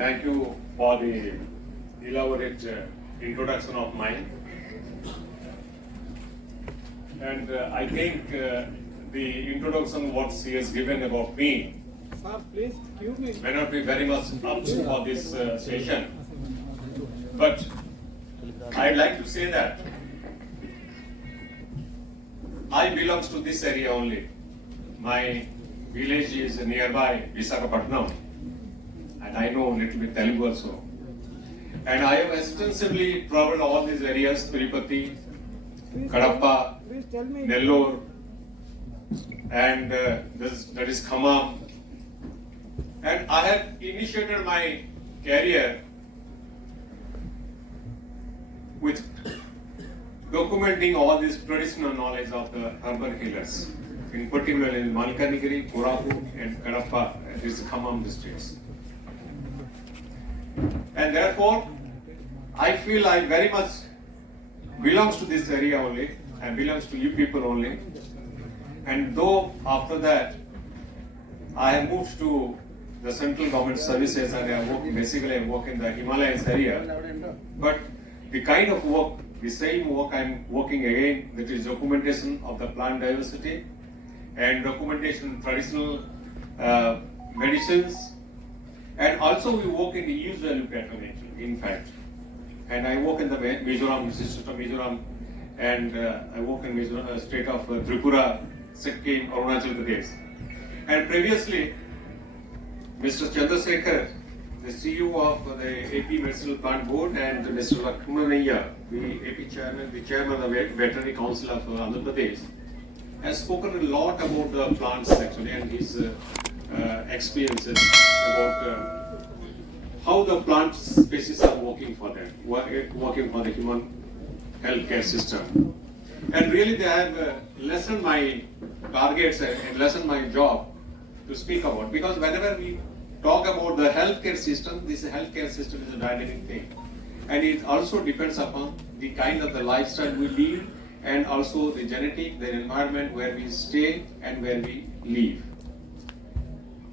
Thank you for the elaborate introduction of mine. And I think the introduction what she has given about me may not be very much up for this session. But I'd like to say that I belong to this area only. My village is nearby Visakhapatnam, and I know a little bit Telugu also. And I have extensively traveled all these areas: Tirupati, Kadapa, Nellore, and that is Khammam. And I have initiated my career with documenting all this traditional knowledge of the urban healers, in particular in Malkanagiri, Korapu, and Kadapa, these Khammam districts. And therefore, I feel I very much belongs to this area only, and belongs to you people only. And though after that, I have moved to the central government services and I work in the Himalayas area, but the kind of work, the same work I'm working again, that is documentation of the plant diversity and documentation of traditional medicines, and also we work in the use value pattern, in fact. And I work in the Mizoram, state of Mizoram, and I work in Mizoram, state of Tripura, Sikkim, Arunachal Pradesh. And previously, Mr. Chandrasekhar, the CEO of the AP Medicinal Plant Board, and Mr. Prakash, the AP Chairman, the Chairman of the Veterinary Council of Andhra Pradesh, has spoken a lot about the plants actually and his experiences about how the plant species are working for them, working for the human healthcare system. And really they have lessened my targets and lessened my job to speak about, because whenever we talk about the healthcare system, this healthcare system is a dynamic thing. And it also depends upon the kind of the lifestyle we live, and also the genetic, the environment where we stay and where we live.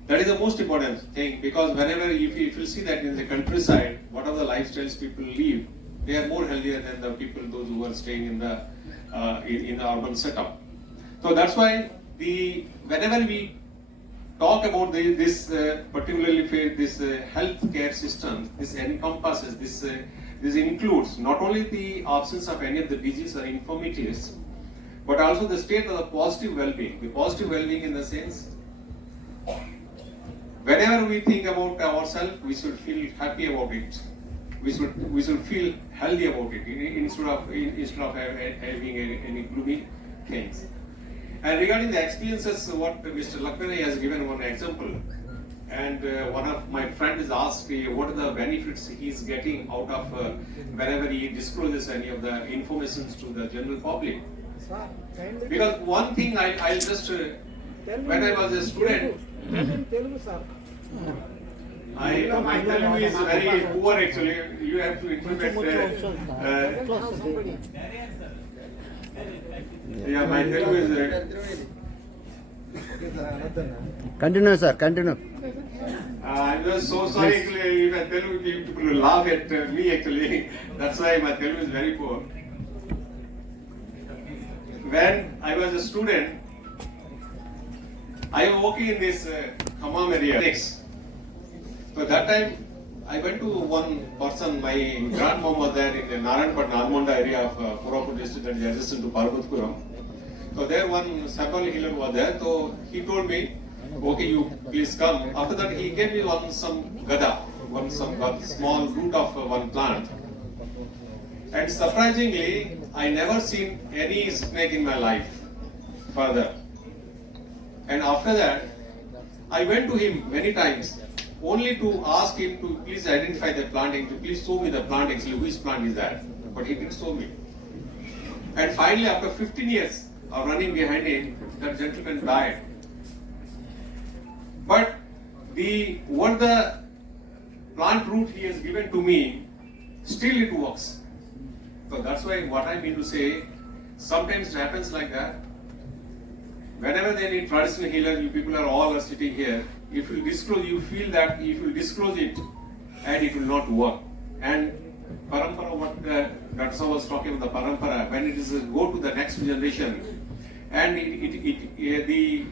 That is the most important thing, because whenever if you see that in the countryside, what are the lifestyles people live, they are more healthier than the people, those who are staying in the urban setup. So that's why whenever we talk about this particularly this healthcare system, this encompasses, this includes not only the absence of any of the disease or infirmities, but also the state of the positive well-being. The positive well-being in the sense, whenever we think about ourselves, we should feel happy about it. We should feel healthy about it instead of having any gloomy things. And regarding the experiences, what Mr. Lakshmana has given one example, and one of my friends asked me what are the benefits he is getting out of whenever he discloses any of the information to the general public. Because one thing I'll just, when I was a student, my Telugu is very poor actually. You have to implement. Yeah, my Telugu is. Continue, sir. Continue. I'm just so sorry actually. If Telugu people will laugh at me actually. That's why my Telugu is very poor. When I was a student, I was working in this Khammam area. So that time, I went to one person, my grandmom was there in the Narayanpatna, Almonda area of Korapu district that is adjacent to Parvatpuram. So there one Sapal healer was there, so he told me, okay, you please come. After that, he gave me some gada, some small root of one plant. And surprisingly, I never seen any snake in my life further. And after that, I went to him many times, only to ask him to please identify the plant and to please show me the plant actually, which plant is that. But he didn't show me. And finally, after 15 years of running behind him, that gentleman died. But what the plant root he has given to me, still it works. So that's why what I mean to say, sometimes it happens like that. Whenever they need traditional healer, you people are all sitting here. If you disclose, you feel that if you disclose it, and it will not work. And parampara, what Dr. Saw was talking about the parampara, when it is go to the next generation, and the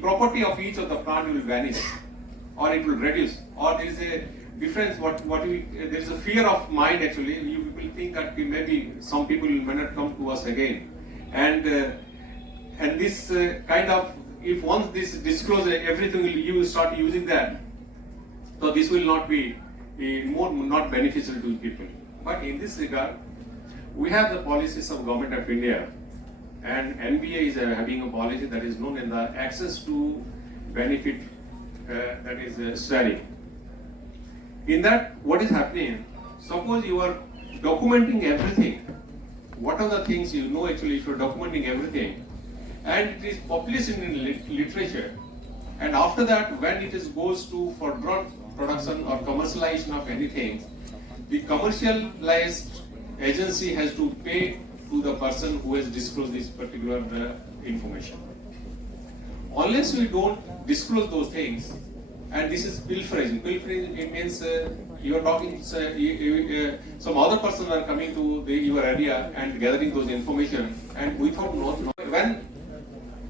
property of each of the plant will vanish, or it will reduce, or there is a difference. There is a fear of mind actually. You people think that maybe some people may not come to us again, and this kind of, if once this disclosure, everything you will start using that, so this will not be not beneficial to people. But in this regard, we have the policies of Government of India, and NBA is having a policy that is known as the access to benefit, that is sharing. In that, what is happening? Suppose you are documenting everything. What are the things you know actually if you are documenting everything, and it is published in literature, and after that, when it goes to for drug production or commercialization of anything, the commercialized agency has to pay to the person who has disclosed this particular information. Unless we don't disclose those things, and this is pilfering. Pilfering, it means you are talking, some other person are coming to your area and gathering those information, and without when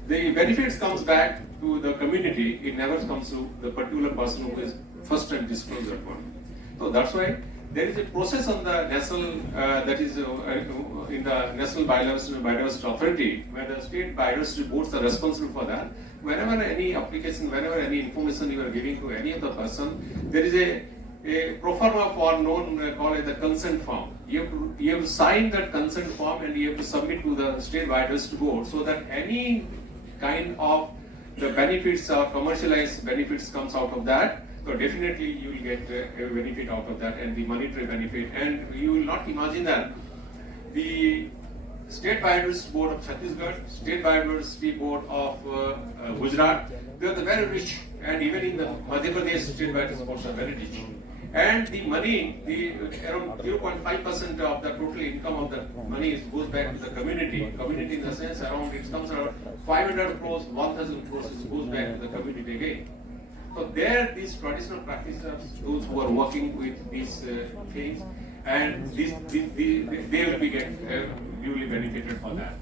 the benefits comes back to the community, it never comes to the particular person who is first time disclosed that one. So that's why there is a process on the national, that is in the National Biodiversity Authority, where the state biodiversity boards are responsible for that. Whenever any application, whenever any information you are giving to any of the person, there is a pro forma form known called as the consent form. You have to sign that consent form and you have to submit to the state biodiversity board, so that any kind of the benefits or commercialized benefits comes out of that. So definitely you will get a benefit out of that, and the monetary benefit. And you will not imagine that the State Biodiversity Board of Chhattisgarh, State Biodiversity Board of Gujarat, they are very rich, and even in the Madhya Pradesh State Biodiversity Boards are very rich. And the money, around 0.5% of the total income of the money goes back to the community. Community in the sense around, it comes around 500 crores, 1,000 crores goes back to the community again. So there, these traditional practitioners, those who are working with these things, and they will be duly benefited for that.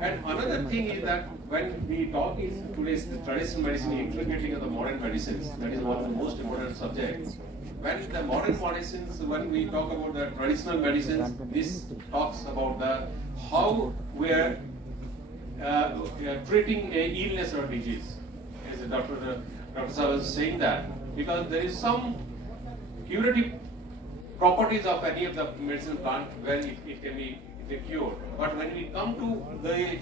And another thing is that when we talk is today's the traditional medicine integrating of the modern medicines, that is one of the most important subjects. When the modern medicines, when we talk about the traditional medicines, this talks about the how we are treating a illness or disease. As Dr. Sir was saying that, because there is some curative properties of any of the medicine plant where it can be cured. But when we come to the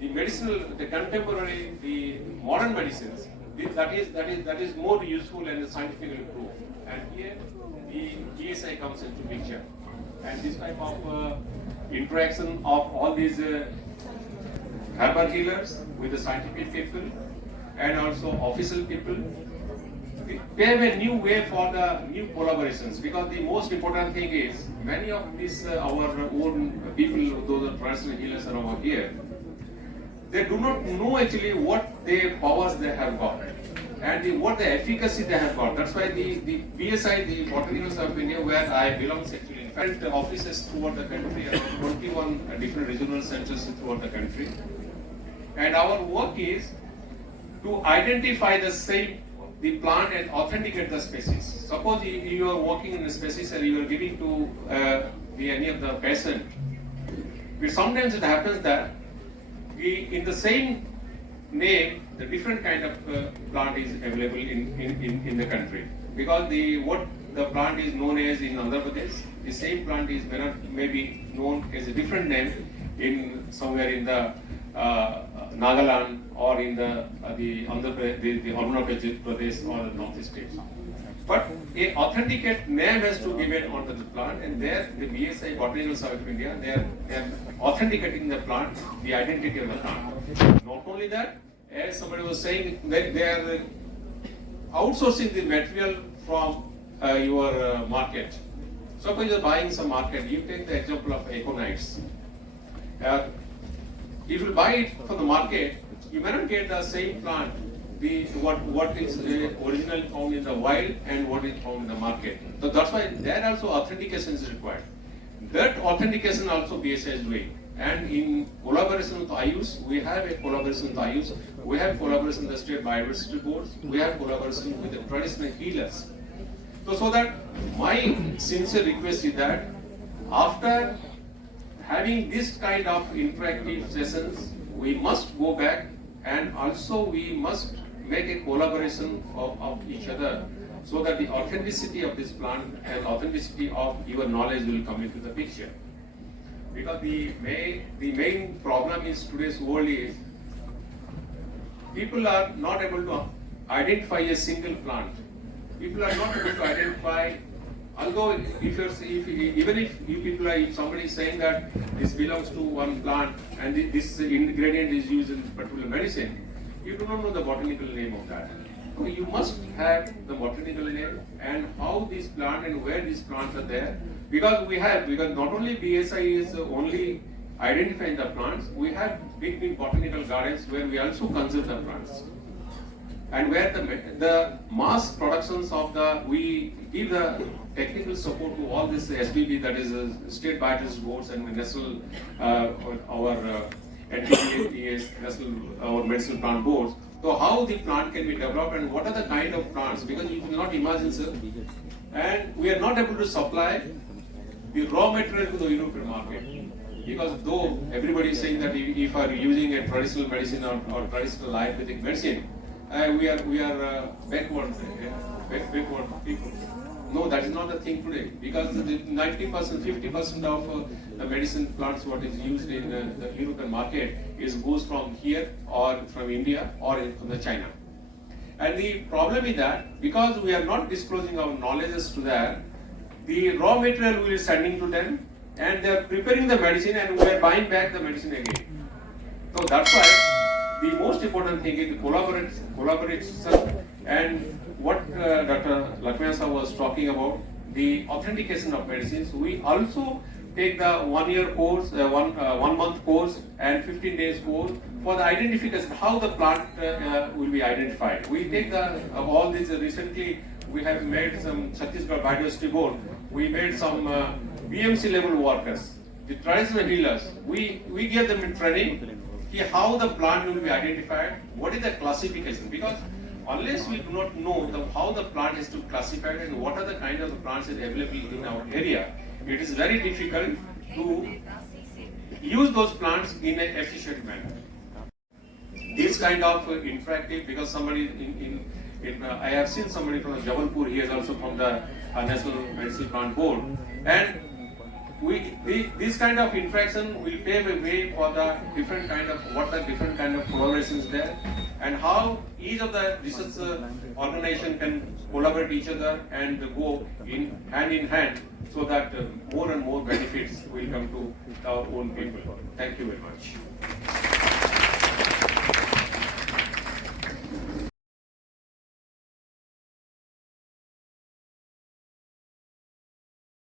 medicinal, the contemporary, the modern medicines, that is more useful and scientifically proved. And here the GSI comes into picture. And this type of interaction of all these herbal healers with the scientific people and also official people, pave a new way for the new collaborations, because the most important thing is many of these our own people, those are traditional healers are over here, they do not know actually what the powers they have got and what the efficacy they have got. That's why the BSI, the Botanicals of India, where I belong actually, in fact, offices throughout the country, around 21 different regional centers throughout the country, and our work is to identify the plant and authenticate the species. Suppose you are working in a species and you are giving to any of the patient. Sometimes it happens that in the same name, the different kind of plant is available in the country. Because what the plant is known as in Andhra Pradesh, the same plant is maybe known as a different name in somewhere in the Nagaland or in the Arunachal Pradesh or the Northeast states. But an authenticate name has to be given onto the plant, and there the BSI Botanicals of India, they are authenticating the plant, the identity of the plant. Not only that, as somebody was saying, that they are outsourcing the material from your market. Suppose you are buying some market, you take the example of aconites. If you buy it from the market, you may not get the same plant what is originally found in the wild and what is found in the market. So that's why there also authentication is required. That authentication also BSI is doing. And in collaboration with AYUSH, we have a collaboration with AYUSH, we have collaboration with the state biodiversity boards, we have collaboration with the traditional healers. So that my sincere request is that after having this kind of interactive sessions, we must go back and also we must make a collaboration of each other so that the authenticity of this plant and authenticity of your knowledge will come into the picture. Because the main problem is today's world is people are not able to identify a single plant. People are not able to identify, although if somebody is saying that this belongs to one plant and this ingredient is used in particular medicine, you do not know the botanical name of that. So you must have the botanical name and how this plant and where these plants are there. Because not only BSI is only identifying the plants, we have big botanical gardens where we also conserve the plants. And where the mass productions of we give the technical support to all this SBB, that is state biodiversity boards and national our NPPAS, national our medicinal plant boards. So how the plant can be developed and what are the kind of plants, because you cannot imagine, sir. And we are not able to supply the raw material to the European market. Because though everybody is saying that if you are using a traditional medicine or traditional Ayurvedic medicine, we are backward people. No, that is not the thing today. Because 90%, 50% of the medicine plants what is used in the European market goes from here or from India or from the China. And the problem is that because we are not disclosing our knowledges to that, the raw material will be sending to them and they are preparing the medicine and we are buying back the medicine again. So that's why the most important thing is the collaboration and what Dr. Lakshmana was talking about, the authentication of medicines. We also take the 1 year course, 1 month course and 15 days course for the identification, how the plant will be identified. We take all these recently, we have made some Chhattisgarh Biodiversity Board, we made some B.A.M.S level workers, the traditional healers. We give them in training how the plant will be identified, what is the classification, because unless we do not know how the plant is to be classified and what are the kind of the plants is available in our area, it is very difficult to use those plants in an efficient manner. This kind of interactive, because somebody I have seen somebody from Jabalpur, he is also from the National Medicinal Plant Board, and this kind of interaction will pave a way for the different kind of collaborations there, and how each of the research organization can collaborate each other and go hand in hand, so that more and more benefits will come to our own people. Thank you very much.